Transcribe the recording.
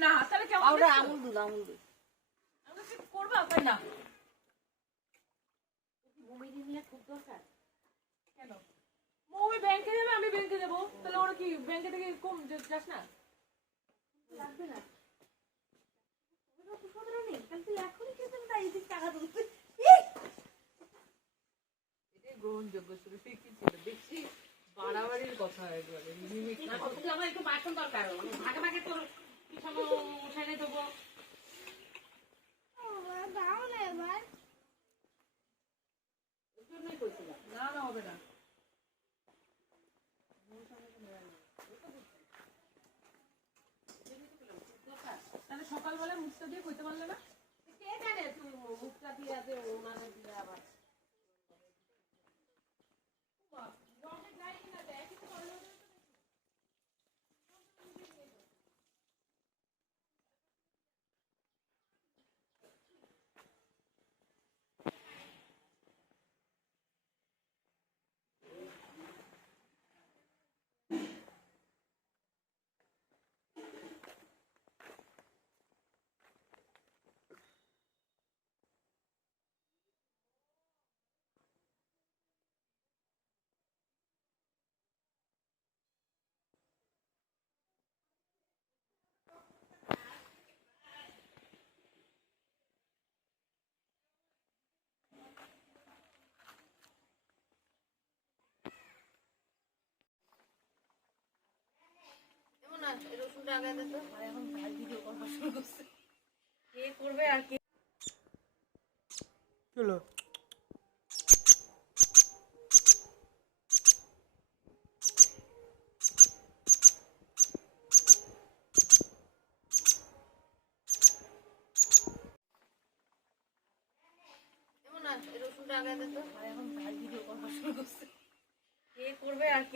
না তাহলে কেমন আমরা আমুল দুধ আমরা কি করবা তাই না বমি নিয়ে খুব দরকার কেন মৌমি ব্যাংকে যাবে আমি ব্যাংকে যাব তাহলে ওরা কি ব্যাংকে থেকে কম যাস না লাগবে না ওরা তো সদরা নেই কাল তুই এখনই খেতে তাই এই টাকা তুলতে এটাই গ্রহণযোগ্য শুরু কি ছিল দেখছি বাড়াবাড়ির কথা একবারে লিমিট না কত আমার একটু বাসন দরকার ভাগে ভাগে তোর পিছনে উঠাইলে দেবো দাও না এবার জন্যই কইছিলাম না না হবে না তাহলে সকালবেলা মুখটা দিয়ে কইতে পারলে না কে জানে তুই মুখটা দিয়ে দে ওনারে দিয়ে আবার না রসুনটা আগে দে তো এখন ভাই ভিডিও করা শুরু করছে কে করবে আর কে চলো না রসুনটা আগে দে তো এখন ভাই ভিডিও করা শুরু করছে কে করবে আর কে